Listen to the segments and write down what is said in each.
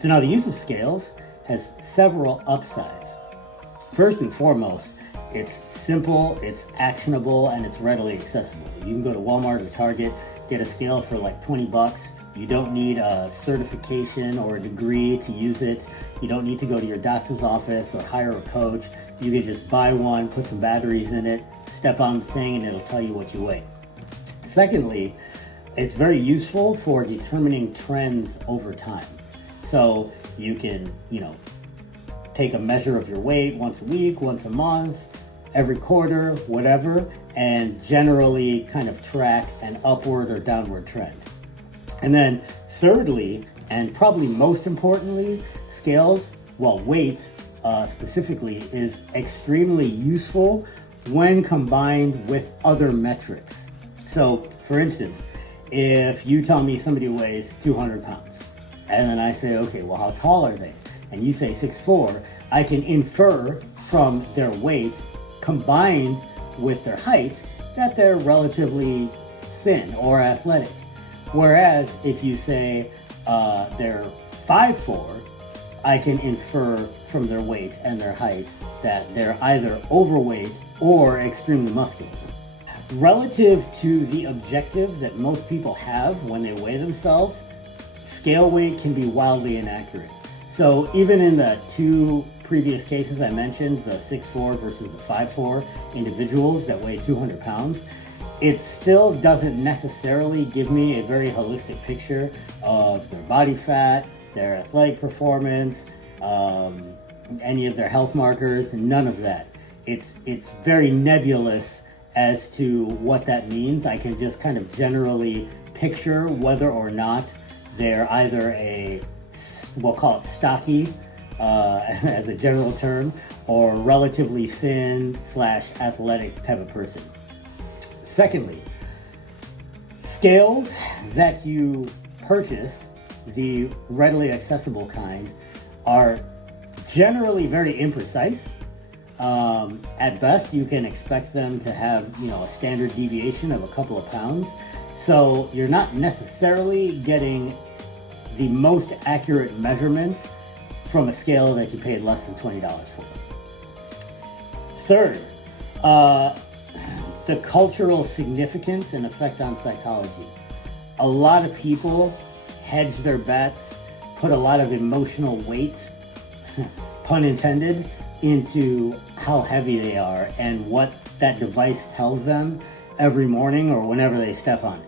So now the use of scales has several upsides. First and foremost, it's simple, it's actionable, and it's readily accessible. You can go to Walmart or Target, get a scale for like 20 bucks. You don't need a certification or a degree to use it. You don't need to go to your doctor's office or hire a coach. You can just buy one, put some batteries in it, step on the thing, and it'll tell you what you weigh. Secondly, it's very useful for determining trends over time. So you can, take a measure of your weight once a week, once a month, every quarter, whatever, and generally kind of track an upward or downward trend. And then thirdly, and probably most importantly, scales, weight specifically, is extremely useful when combined with other metrics. So for instance, if you tell me somebody weighs 200 pounds, and then I say, okay, well, how tall are they? And you say 6'4", I can infer from their weight combined with their height that they're relatively thin or athletic. Whereas if you say they're 5'4", I can infer from their weight and their height that they're either overweight or extremely muscular. Relative to the objective that most people have when they weigh themselves, scale weight can be wildly inaccurate. So even in the two previous cases I mentioned, the 6'4" versus the 5'4" individuals that weigh 200 pounds, it still doesn't necessarily give me a very holistic picture of their body fat, their athletic performance, any of their health markers, none of that. It's very nebulous as to what that means. I can just kind of generally picture whether or not they're either we'll call it stocky, as a general term, or relatively thin / athletic type of person. Secondly, scales that you purchase, the readily accessible kind, are generally very imprecise. At best, you can expect them to have, a standard deviation of a couple of pounds. So you're not necessarily getting the most accurate measurement from a scale that you paid less than $20 for. Third, the cultural significance and effect on psychology. A lot of people hedge their bets, put a lot of emotional weight, pun intended, into how heavy they are and what that device tells them every morning or whenever they step on it.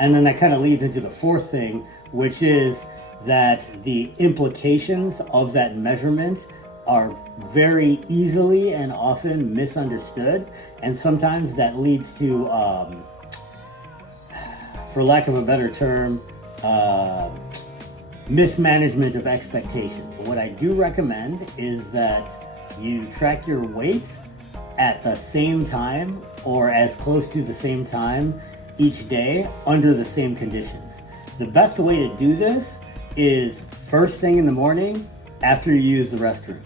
And then that kind of leads into the fourth thing, which is that the implications of that measurement are very easily and often misunderstood. And sometimes that leads to, for lack of a better term, mismanagement of expectations. What I do recommend is that you track your weight at the same time or as close to the same time each day under the same conditions. The best way to do this is first thing in the morning after you use the restroom.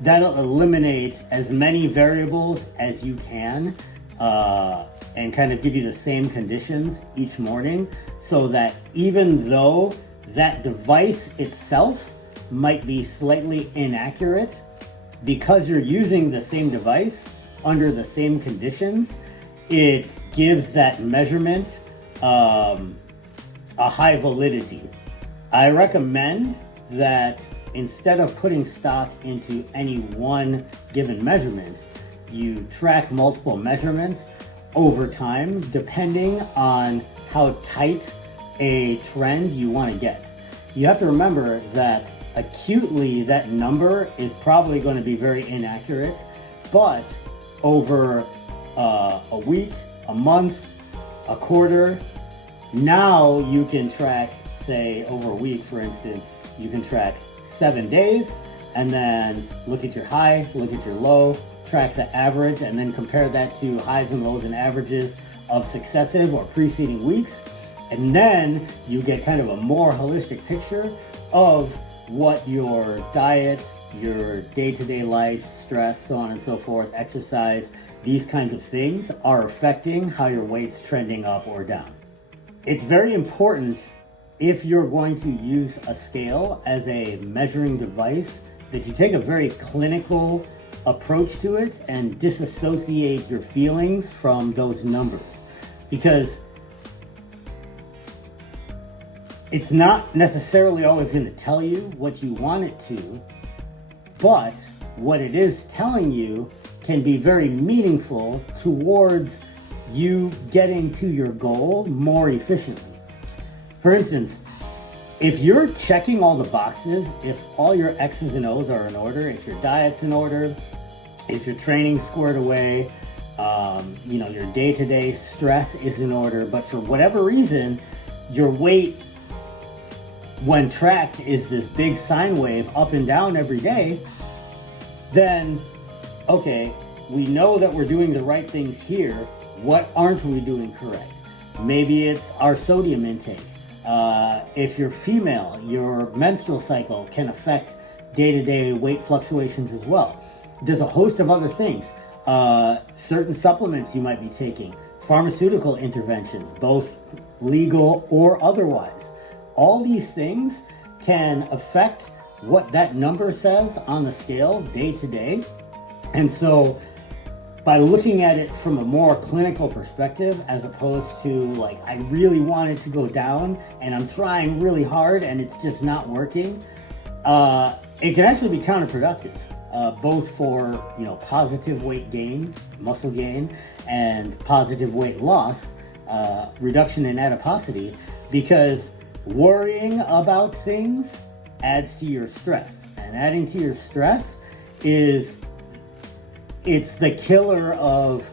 That'll eliminate as many variables as you can and kind of give you the same conditions each morning, so that even though that device itself might be slightly inaccurate, because you're using the same device under the same conditions, it gives that measurement a high validity. I recommend that instead of putting stock into any one given measurement, you track multiple measurements over time, depending on how tight a trend you want to get. You have to remember that acutely that number is probably going to be very inaccurate, but over a week, a month, a quarter, now you can track, say over a week for instance, you can track 7 days and then look at your high, look at your low, track the average, and then compare that to highs and lows and averages of successive or preceding weeks. And then you get kind of a more holistic picture of what your diet, your day-to-day life, stress, so on and so forth, exercise, these kinds of things are affecting how your weight's trending up or down. It's very important if you're going to use a scale as a measuring device, that you take a very clinical approach to it and disassociate your feelings from those numbers. Because it's not necessarily always going to tell you what you want it to, but what it is telling you can be very meaningful towards you getting to your goal more efficiently. For instance, if you're checking all the boxes, if all your X's and O's are in order, if your diet's in order, if your training's squared away, your day-to-day stress is in order, but for whatever reason, your weight, when tracked, is this big sine wave up and down every day, then, okay, we know that we're doing the right things here. What aren't we doing correct? Maybe it's our sodium intake. If you're female, your menstrual cycle can affect day-to-day weight fluctuations as well. There's a host of other things. Certain supplements you might be taking, pharmaceutical interventions, both legal or otherwise. All these things can affect what that number says on the scale day to day. And so by looking at it from a more clinical perspective, as opposed to like, I really want it to go down and I'm trying really hard and it's just not working, it can actually be counterproductive, both for positive weight gain, muscle gain, and positive weight loss, reduction in adiposity, because worrying about things adds to your stress, and adding to your stress it's the killer of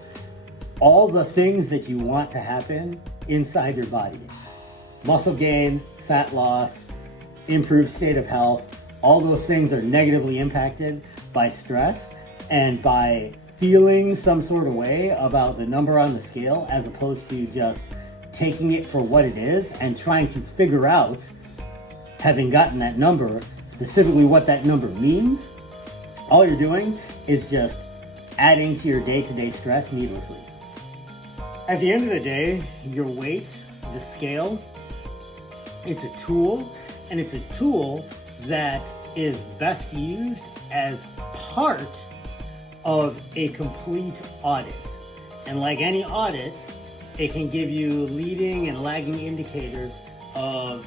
all the things that you want to happen inside your body. Muscle gain, fat loss, improved state of health, all those things are negatively impacted by stress and by feeling some sort of way about the number on the scale, as opposed to just taking it for what it is and trying to figure out, having gotten that number, specifically what that number means. All you're doing is just adding to your day-to-day stress needlessly. At the end of the day, your weight, the scale, it's a tool, and it's a tool that is best used as part of a complete audit. And like any audit, it can give you leading and lagging indicators of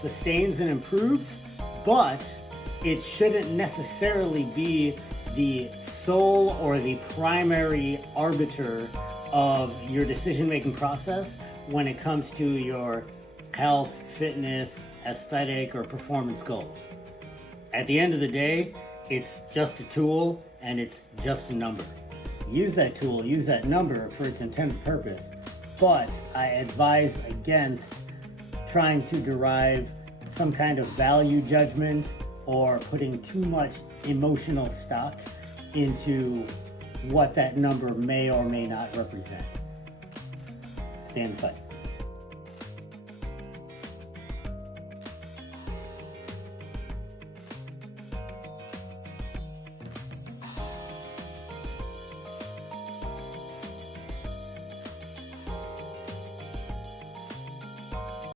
sustains and improves, but it shouldn't necessarily be the sole or the primary arbiter of your decision-making process when it comes to your health, fitness, aesthetic, or performance goals. At the end of the day, it's just a tool and it's just a number. Use that tool, use that number for its intended purpose, but I advise against trying to derive some kind of value judgment or putting too much emotional stock into what that number may or may not represent. Stay in the fight.